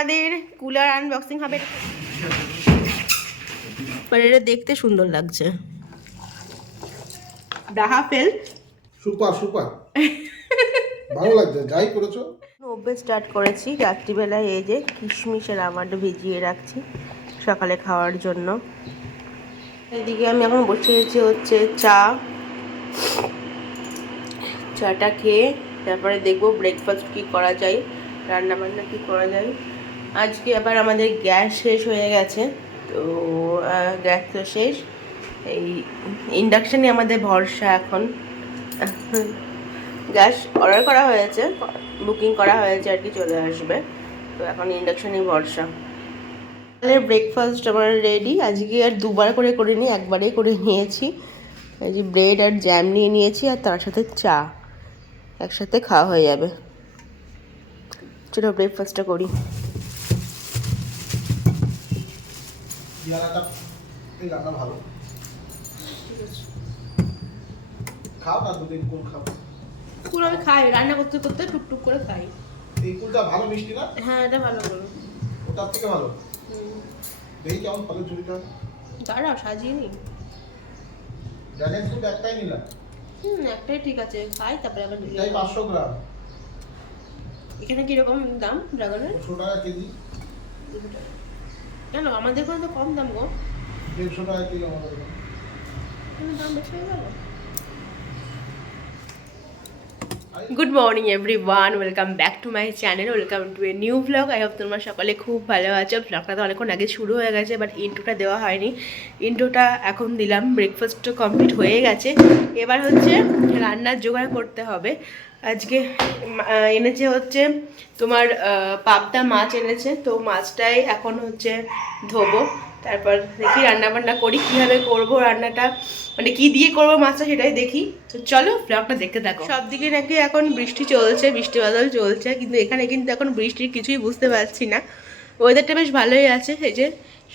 আমাদের cooler unboxing হবে। এটা দেখতে সুন্দর লাগছে। ডাহা ফেল সুপার সুপার ভালো লাগছে যাই করেছো। অভ্যেস স্টার্ট করেছি রাত্রিবেলায়। এই যে কিশমিশের আমান্ড ভিজিয়ে রাখছি সকালে খাওয়ার জন্য। এদিকে আমি এখন বসিয়েছি হচ্ছে চাটা খেয়ে তারপরে দেখবো ব্রেকফাস্ট কি করা যায়, রান্না বান্না কি করা যায়। আজকে আবার আমাদের গ্যাস শেষ হয়ে গেছে, তো গ্যাস তো শেষ। এই ইন্ডাকশানই আমাদের ভরসা এখন। গ্যাস অর্ডার করা হয়েছে, বুকিং করা হয়েছে আর কি, চলে আসবে। তো এখন ইন্ডাকশানই ভরসা। তাহলে ব্রেকফাস্ট আমার রেডি। আজকে আর দুবার করে করিনি, একবারেই করে নিয়েছি। এই যে ব্রেড আর জ্যাম নিয়ে নিয়েছি, আর তার সাথে চা একসাথে খাওয়া হয়ে যাবে। চলো ব্রেকফাস্টটা করি। ভালো খাও না, দুদিন কোন খাও? কুল আমি খাই, রান্না করতে করতে টুকটুক করে খাই। এই কুলটা ভালো মিষ্টি না? হ্যাঁ, এটা ভালো করো। ওটার থেকে ভালো। দেখি কেমন ফলের ঝুড়িটা। দাঁড়াও, সাজিয়ে নি। ড্রাগন ফ্রুট একটাই নিলাম। একটাই ঠিক আছে, খাই তারপরে আবার এটাই 500 গ্রাম। এখানে কিরকম দাম ড্রাগনের? 100 টাকা কেজি। কেন আমাদের এখানে তো কম দাম গো। 150 টাকা কিলো আমাদের। দাম বেশি হয়ে গেল। Good morning everyone, welcome back to my channel, welcome to a new blog. I hope তোমরা সকালে খুব ভালো আছো। ব্লগটা তো অনেকক্ষণ আগে শুরু হয়ে গেছে, বাট ইন্ট্রোটা দেওয়া হয়নি। ইন্ট্রোটা এখন দিলাম। ব্রেকফাস্ট কমপ্লিট হয়ে গেছে, এবার হচ্ছে রান্নার জোগাড় করতে হবে। আজকে এনেছে হচ্ছে তোমার পাবদা মাছ এনেছে, তো মাছটাই এখন হচ্ছে ধোবো। তারপর দেখি রান্নাবান্না করি, কীভাবে করবো রান্নাটা, মানে কি দিয়ে করবো মাছটা সেটাই দেখি। তো চলো ব্লগটা দেখতে থাকো। সব দিকে নাকি এখন বৃষ্টি চলছে, বৃষ্টি বাদল চলছে, কিন্তু এখানে কিন্তু এখন বৃষ্টির কিছুই বুঝতে পারছি না। ওয়েদারটা বেশ ভালোই আছে, এই যে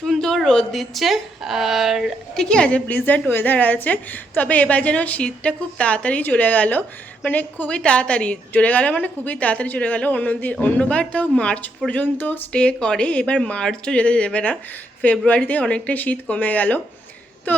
সুন্দর রোদ দিচ্ছে, আর ঠিকই আছে, প্লিজেন্ট ওয়েদার আছে। তবে এবার যেন শীতটা খুব তাড়াতাড়ি চলে গেল, মানে খুবই তাড়াতাড়ি চলে গেল, মানে খুবই তাড়াতাড়ি চলে গেল। অন্যবার তাও মার্চ পর্যন্ত স্টে করে, এবার মার্চও যেতে দেবে না। ফেব্রুয়ারিতে অনেকটাই শীত কমে গেল। তো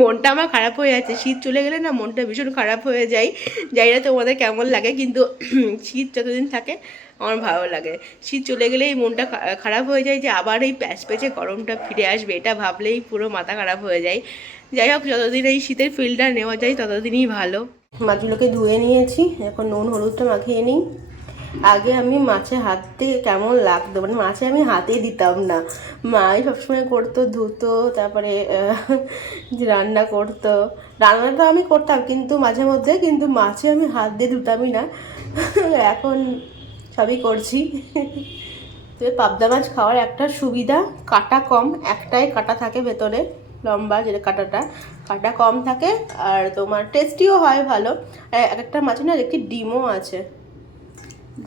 মনটা আমার খারাপ হয়ে যাচ্ছে, শীত চলে গেলে না মনটা ভীষণ খারাপ হয়ে যায়। জানি না তোমাদের কেমন লাগে, কিন্তু শীত যতদিন থাকে আমার ভালো লাগে। শীত চলে গেলেই মনটা খারাপ হয়ে যায়, যে আবার এই প্যাচে গরমটা ফিরে আসবে, এটা ভাবলেই পুরো মাথা খারাপ হয়ে যায়। যাই হোক, যতদিন এই শীতের ফিলটা নেওয়া যায় ততদিনই ভালো। মাছগুলোকে ধুয়ে নিয়েছি, এখন নুন হলুদটা মাখিয়ে নিই। আগে আমি মাছে হাত দিয়ে কেমন লাগতো, মানে মাছে আমি হাতেই দিতাম না, মাই সবসময় করতো, ধুতো, তারপরে রান্না করতো। রান্নাটা আমি করতাম কিন্তু মাঝে মধ্যে, কিন্তু মাছে আমি হাত দিয়ে ধুতামই না। এখন সবই করছি। তো পাবদা মাছ খাওয়ার একটা সুবিধা, কাটা কম, একটাই কাটা থাকে ভেতরে, লম্বা যেটা কাটা কম থাকে, আর তোমার টেস্টিও হয় ভালো। এক একটা মাছে না একটি ডিমও আছে,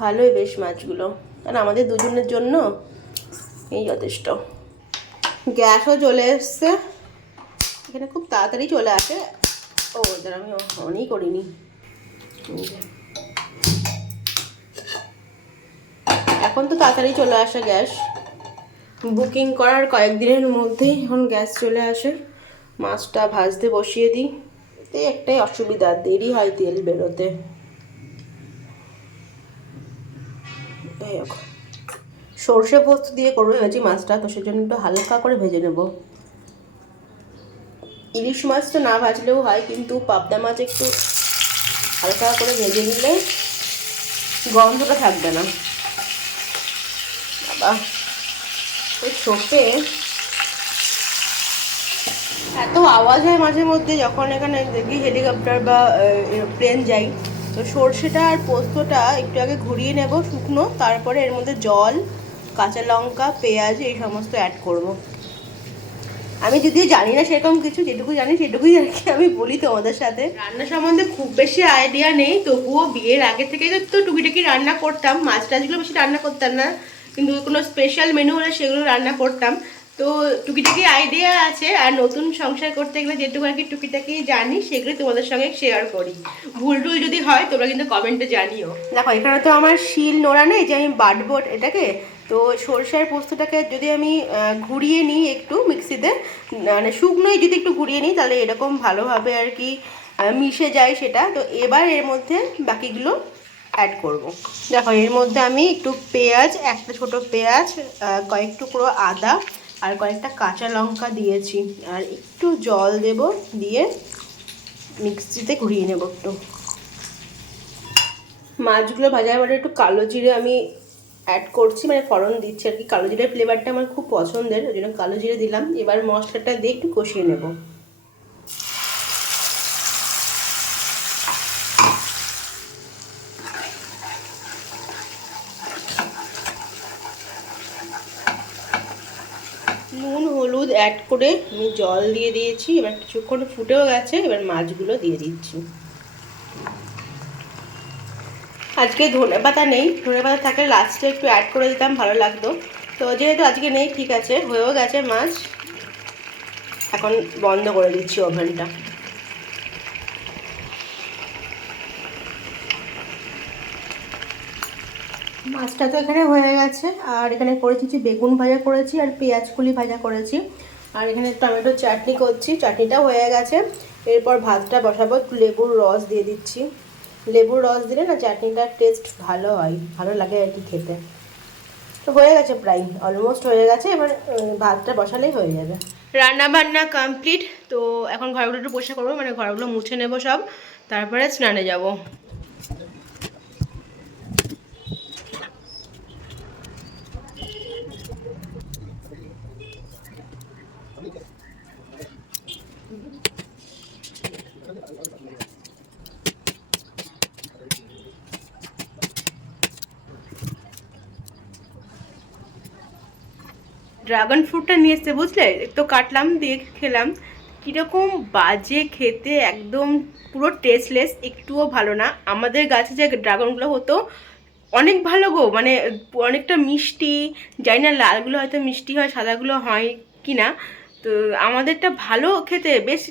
ভালোই বেশ মাছগুলো, কারণ আমাদের দুজনের জন্য এই যথেষ্ট। গ্যাসও চলে এসছে, এখানে খুব তাড়াতাড়ি চলে আসে। ও এদের আমি অনই করিনি। এখন তো তাড়াতাড়ি চলে আসে গ্যাস, বুকিং করার কয়েকদিনের মধ্যেই এখন গ্যাস চলে আসে। মাছটা ভাজতে বসিয়ে দিই, এতে একটাই অসুবিধা, দেরি হয় তেল বেরোতে। সর্ষে পোস্ত দিয়ে করবো ভেজি মাছটা, তো সেজন্য একটু হালকা করে ভেজে নেব। ইলিশ মাছ তো না ভাজলেও হয়, কিন্তু পাবদা মাছ একটু হালকা করে ভেজে নিলে গন্ধটা থাকবে না। বাবা ওই ছোপে এত আওয়াজ হয় মাঝে মধ্যে, যখন এখানে দেখি হেলিকপ্টার বা প্লেন যাই। তো সর্ষেটা আর পোস্তটা একটু আগে ঘুরিয়ে নেব শুকনো, তারপরে এর মধ্যে জল, কাঁচা লঙ্কা, পেঁয়াজ এই সমস্ত অ্যাড করব। আমি যদিও জানি না সেরকম কিছু, যেটুকু জানি সেটুকুই আর কি আমি বলি তোমাদের সাথে। রান্না সম্বন্ধে খুব বেশি আইডিয়া নেই, তবুও বিয়ের আগে থেকেই তো টুকিটাকি রান্না করতাম, মাছ টাছগুলো বেশি রান্না করতাম না, কিন্তু কোনো স্পেশাল মেনু হলে সেগুলো রান্না করতাম। তো টুকিটাকি আইডিয়া আছে, আর নতুন সংসার করতে গেলে যেটুকু আর কি টুকিটাকি জানি সেগুলো তোমাদের সঙ্গে শেয়ার করি। ভুল টুল যদি হয় তোমরা কিন্তু কমেন্টে জানিও। দেখো এখানে তো আমার শিল নোড়া নেই যে আমি বাটবো এটাকে, তো সরষের পোস্তটাকে যদি আমি ঘুরিয়ে নিই একটু মিক্সিতে, মানে শুকনোই যদি একটু ঘুরিয়ে নিই তাহলে এরকম ভালোভাবে আর কি মিশে যায় সেটা। তো এবার এর মধ্যে বাকিগুলো অ্যাড করব। দেখো এর মধ্যে আমি একটু পেঁয়াজ, একটা ছোট পেঁয়াজ, কয়েক টুকরো আদা আর কয়েকটা কাঁচা লঙ্কা দিয়েছি, আর একটু জল দেব, দিয়ে মিক্সিতে ঘুরিয়ে নেব একটু। মাছগুলো ভাজার পরে একটু কালো জিরে আমি অ্যাড করছি, মানে ফোড়ন দিচ্ছি আর কি। কালো জিরের ফ্লেভারটা আমার খুব পছন্দের, ওই জন্য কালো জিরে দিলাম। এবার মশলাটা দিয়ে একটু কষিয়ে নেব। নুন হলুদ অ্যাড করে আমি জল দিয়ে দিয়েছি, এবার কিছুক্ষণ ফুটেও গেছে, এবার মাছগুলো দিয়ে দিচ্ছি। আজকে ধনে পাতা নেই, ধনে পাতা থাকলে লাস্টে একটু অ্যাড করে দিতাম, ভালো লাগতো। তো যেহেতু আজকে নেই, ঠিক আছে, হয়েও গেছে মাছ। এখন বন্ধ করে দিচ্ছি ওভেনটা। মাছটা তো এখানে হয়ে গেছে, আর এখানে করেছি বেগুন ভাজা করেছি আর পেঁয়াজ কুলি ভাজা করেছি, আর এখানে টমেটো চাটনি করছি, চাটনিটাও হয়ে গেছে। এরপর ভাতটা বসাবো, একটু লেবুর রস দিয়ে দিচ্ছি। লেবুর রস দিলে না চাটনিটার টেস্ট ভালো হয়, ভালো লাগে আর কি খেতে। তো হয়ে গেছে, প্রায় অলমোস্ট হয়ে গেছে, এবার ভাতটা বসালেই হয়ে যাবে। রান্না বান্না কমপ্লিট। তো এখন ঘরগুলো একটু পরিষ্কার করবো, মানে ঘরগুলো মুছে নেবো সব, তারপরে স্নানে যাব। ড্রাগন ফ্রুটটা নিয়ে এসছে, বুঝলে, তো কাটলাম, দিয়ে খেলাম, কীরকম বাজে খেতে, একদম পুরো টেস্টলেস, একটুও ভালো না। আমাদের গাছে যে ড্রাগনগুলো হতো অনেক ভালো গো, মানে অনেকটা মিষ্টি, জানি না লালগুলো হয়তো মিষ্টি হয়, সাদাগুলো হয় কি না। তো আমাদেরটা ভালো খেতে, বেশ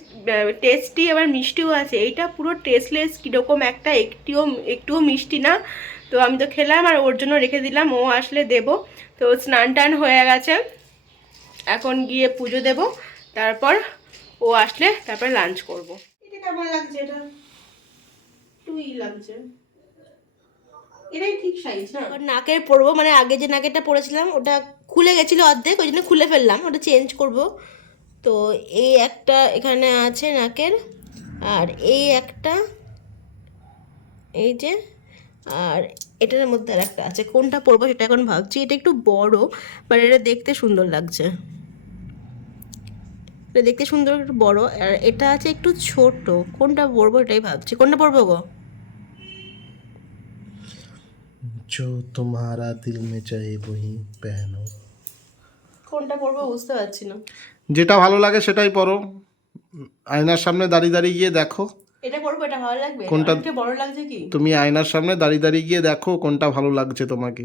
টেস্টি, আবার মিষ্টিও আছে। এইটা পুরো টেস্টলেস, কীরকম একটা, একটুও মিষ্টি না। তো আমি তো খেলাম, আর ওর জন্য রেখে দিলাম, ও আসলে দেবো। তো স্নান টান হয়ে গেছে, এখন গিয়ে পুজো দেব, তারপর ও আসলে তারপর লাঞ্চ করব। এটা কেমন লাগছে? এটা টুই লাগছে, এটাই ঠিক সাইজ না। নাকের পরবো, মানে আগে যে নাকেরটা পরেছিলাম ওটা খুলে গেছিলো অর্ধেক, ওই জন্য খুলে ফেললাম, ওটা চেঞ্জ করব। তো এই একটা এখানে আছে নাকের, আর এই একটা, এই যে, আর এটার মধ্যে আর একটা আছে। কোনটা পরবো সেটা এখন ভাবছি। এটা একটু বড়, বাট এটা দেখতে সুন্দর লাগছে, এটা দেখতে সুন্দর, একটু বড়। আর এটা আছে একটু ছোট, কোনটা পরবো এটাই ভাবছি। কোনটা পরবো গো? जो तुम्हारा दिल में चाहे वही पहनो। কোনটা পরবো বুঝতে পারছি না। যেটা ভালো লাগে সেটাই পরো, আয়নার সামনে দাঁড়িয়ে দাঁড়িয়ে গিয়ে দেখো এটা পরবো, এটা ভালো লাগবে, কোনটা। অনেকটা বড় লাগছে কি? তুমি আয়নার সামনে দাঁড়িয়ে দাঁড়িয়ে গিয়ে দেখো কোনটা ভালো লাগছে তোমাকে।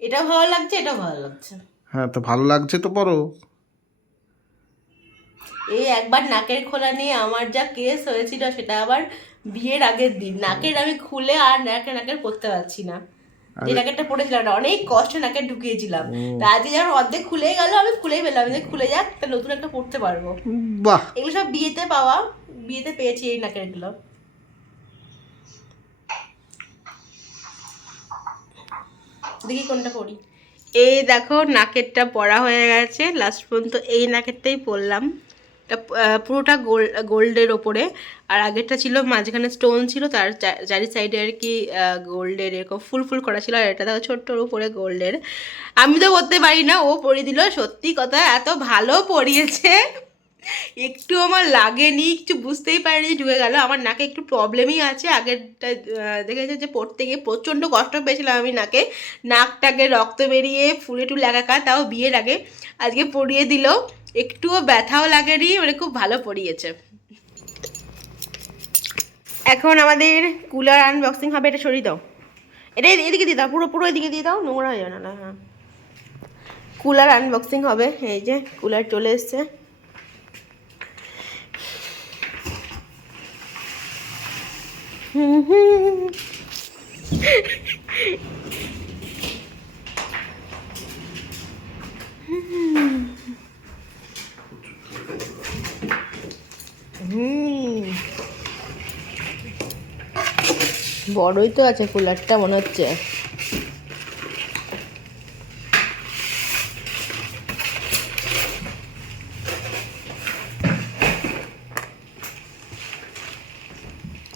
এটা ভালো লাগছে, এটা ভালো লাগছে। হ্যাঁ, তো ভালো লাগছে তো পরো। এই একবার নাকের খোলা নিয়ে আমার যা কেস হয়েছিল, সেটা আবার বিয়ের আগের দিন। নাকের আমি খুলে আর নাকের পরতে পারছি না। যে নাকেরটা পরেছিলাম না, অনেক কষ্ট নাকে ঢুকিয়েছিলাম। তা আজকে যখন অর্ধেক খুলেই গেল, আমি খুলেই পেলাম, যে খুলে যাক, তা নতুন একটা পরতে পারবো। বাহ, এগুলো সব বিয়েতে পাওয়া, বিয়েতে পেয়েছি এই নাকের গুলো। দেখি কোনটা পরি। এই দেখো নাকেরটা পরা হয়ে গেছে, লাস্ট পর্যন্ত এই নাকেরটাই পরলাম। এটা পুরোটা গোল্ডের ওপরে, আর আগেরটা ছিল মাঝখানে স্টোন ছিল, তার চারি সাইডে আর কি গোল্ডের এরকম ফুল ফুল করা ছিল, আর এটা দেখো ছোট্টর উপরে গোল্ডের। আমি তো করতে পারি না, ও পরিয়ে দিল। সত্যি কথা, এত ভালো পরিয়েছে, একটু আমার লাগেনি, কিছু বুঝতেই পারিনি, ঢুকে গেল। আমার নাকে একটু প্রবলেমই আছে, আগেরটা দেখেছে যে পড়তে গিয়ে প্রচণ্ড কষ্ট পেয়েছিলাম আমি নাকে, নাকটাকে রক্ত বেরিয়ে ফুলে টুলে একাকার, তাও বিয়ের আগে। আজকে পরিয়ে দিল, একটুও ব্যথাও লাগেনি, মানে খুব ভালো পরিয়েছে। এখন আমাদের কুলার আনবক্সিং হবে, এটা সরিয়ে দাও, এটা এদিকে দিয়ে দাও, পুরো পুরো এদিকে দিয়ে দাও, নোংরা হয়ে যাবে না। হ্যাঁ, কুলার আনবক্সিং হবে। এই যে কুলার চলে এসছে। বড়ই তো আছে কুলারটা মনে হচ্ছে।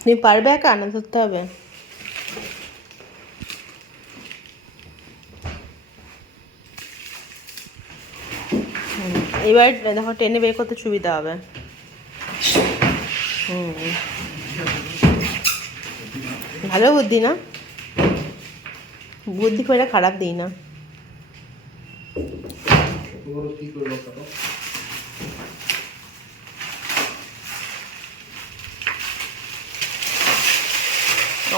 তুমি পারবে একা আনা ধরতে হবে? এবার দেখো টেনে বের করতে সুবিধা হবে। ভালো বুদ্ধি না? বুদ্ধি করে খারাপ দিই না।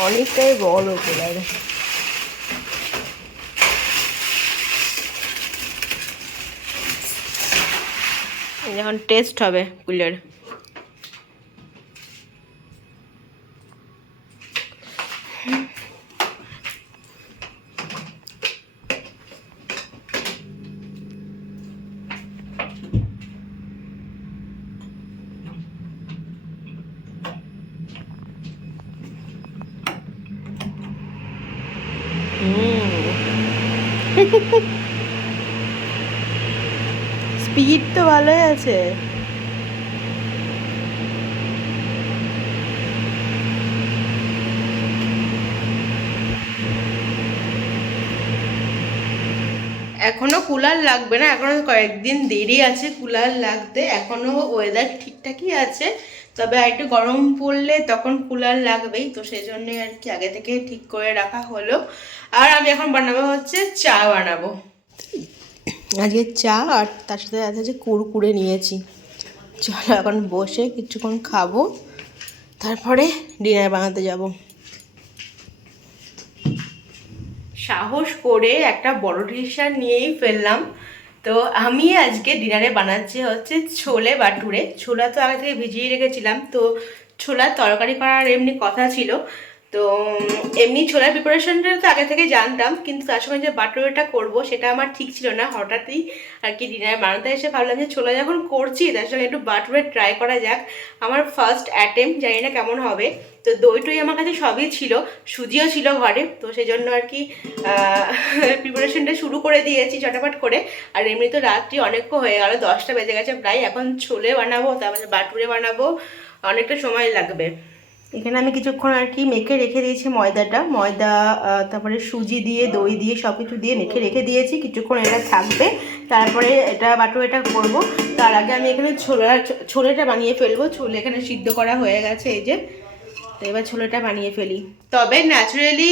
অনেকটাই বড় কুলার। এখন টেস্ট হবে কুলার। স্পিড তো ভালোই আছে। এখনো কুলার লাগবে না, এখনো কয়েকদিন দেরি আছে কুলার লাগতে। এখনো ওয়েদার ঠিকঠাকই আছে, তবে একটু গরম পড়লে তখন কুলার লাগবেই। তো সেই জন্য আর কি আগে থেকে ঠিক করে রাখা হলো। আর আমি এখন বানাবো হচ্ছে চা বানাবো আজকে। চা আর তার সাথে আছে যে কুরকুরে নিয়েছি। চলো এখন বসে কিছুক্ষণ খাবো, তারপরে ডিনার বানাতে যাব। সাহস করে একটা বড় ডিসিশন নিয়েই ফেললাম। তো আমি আজকে ডিনারে বানাচ্ছি হচ্ছে ছোলে বাটুরে। ছোলা তো আগে থেকে ভিজিয়ে রেখেছিলাম, তো ছোলার তরকারি করার এমনি কথা ছিল। তো এমনি ছোলার প্রিপারেশনটা তো আগে থেকে জানতাম, কিন্তু তার সঙ্গে যে বাটুরেটা করব সেটা আমার ঠিক ছিল না। হঠাৎই আর কি ডিনারে বানাতে এসে ভাবলাম যে ছোলা যখন করছি তার সঙ্গে একটু বাটুরে ট্রাই করা যাক। আমার ফার্স্ট অ্যাটেম্প, জানি না কেমন হবে। তো দই টই আমার কাছে সবই ছিল, সুজিও ছিল ঘরে। তো সেই জন্য আর কি প্রিপারেশনটা শুরু করে দিয়েছি চটাপট করে। আর এমনি তো রাত্রি অনেকক্ষণ হয়ে গেল, 10টা বেজে গেছে প্রায়। এখন ছোলে বানাবো, তারপরে বাটুরে বানাবো, অনেকটা সময় লাগবে। এখানে আমি কিছুক্ষণ আর কি মেখে রেখে দিয়েছি ময়দা, তারপরে সুজি দিয়ে দই দিয়ে সব কিছু দিয়ে মেখে রেখে দিয়েছি। কিছুক্ষণ এটা থাকবে, তারপরে এটা বাটুরেটা করব। তার আগে আমি এখানে ছোলেটা বানিয়ে ফেলবো। ছোলে এখানে সিদ্ধ করা হয়ে গেছে, এই যে। তো এবার ছোলেটা বানিয়ে ফেলি। তবে ন্যাচারালি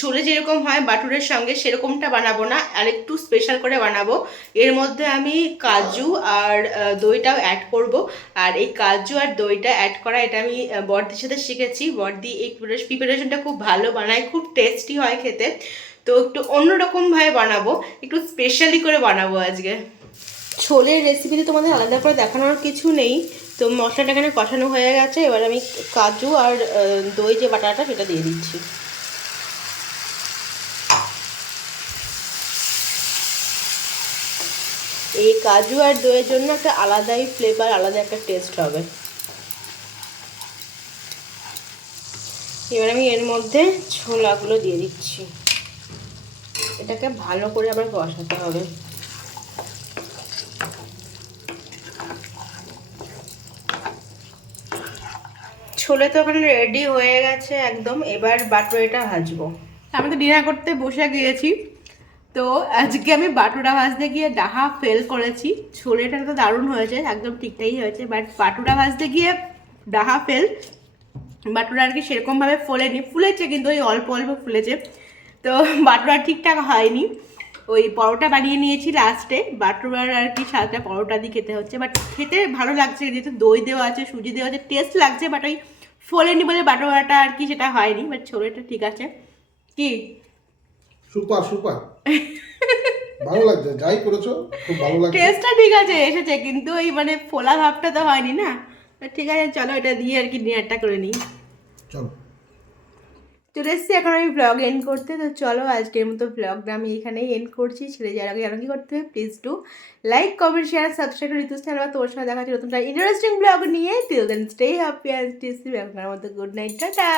ছোলে যেরকম হয় বাটুরের সঙ্গে সেরকমটা বানাবো না, আর একটু স্পেশাল করে বানাবো। এর মধ্যে আমি কাজু আর দইটাও অ্যাড করব। আর এই কাজু আর দইটা অ্যাড করা এটা আমি বড়দির সাথে শিখেছি। বড়দি এই প্রিপারেশনটা খুব ভালো বানায়, খুব টেস্টি হয় খেতে। তো একটু অন্যরকমভাবে বানাবো, একটু স্পেশালি করে বানাবো আজকে। ছোলের রেসিপিতে তোমাদের আলাদা করে দেখানোর কিছু নেই। তো মশলাটা এখানে কষানো হয়ে গেছে, এবার আমি কাজু আর দই যে বাটাটা সেটা দিয়ে দিচ্ছি। এই কাজু আর দইয়ের জন্য একটা আলাদাই ফ্লেভার, আলাদা একটা টেস্ট হবে। এবার আমি এর মধ্যে ছোলাগুলো দিয়ে দিচ্ছি। এটাকে ভালো করে আবার কষাতে হবে। ছোলে তো ওখানে রেডি হয়ে গেছে একদম। এবার বাটুরেটা ভাজবো। আমি তো ডিনার করতে বসে গিয়েছি। তো আজকে আমি বাটুরা ভাজতে গিয়ে ডাহা ফেল করেছি। ছোলেটা তো দারুণ হয়েছে, একদম ঠিকঠাকই হয়েছে, বাট বাটুরা ভাজতে গিয়ে ডাহা ফেল। বাটুরা আর কি সেরকমভাবে ফোলেনি, ফুলেছে কিন্তু ওই অল্প অল্প ফুলেছে। তো বাটুরা ঠিকঠাক হয়নি। ওই পরোটা বানিয়ে নিয়েছি লাস্টে, বাটুরার আর কি সাথে পরোটা দিয়ে খেতে হচ্ছে। বাট খেতে ভালো লাগছে, যেহেতু দই দেওয়া আছে, সুজি দেওয়া আছে, টেস্ট লাগছে। বাট ওই ফোলেনি বলে বাটুরাটা আর কি সেটা হয়নি। বাট ছোলেটা ঠিক আছে। কি সুপার সুপার, ভালো লাগছে, যাই করেছো খুব ভালো লাগছে। টেস্টটা ঠিক আছে এসেছে, কিন্তু ওই মানে ফোলা ভাবটা তো হয়নি না। ঠিক আছে, চলো এটা দিয়ে আর কি ডিনারটা করে নিই। চলো। চলে এসেছি এখন আমি ব্লগ এন্ড করতে। তো চলো আজকের মতো ব্লগটা আমি এখানেই এন্ড করছি। ছেড়ে যাওয়ার আগে জানো কি করতে হবে, please to like comment share subscribe Ritu's channel. তোমার সঙ্গে দেখা হচ্ছে নতুন ইন্টারেস্টিং ব্লগ নিয়ে। Till then stay happy and stay safe. এখনকার মতো গুড নাইট, টাটা।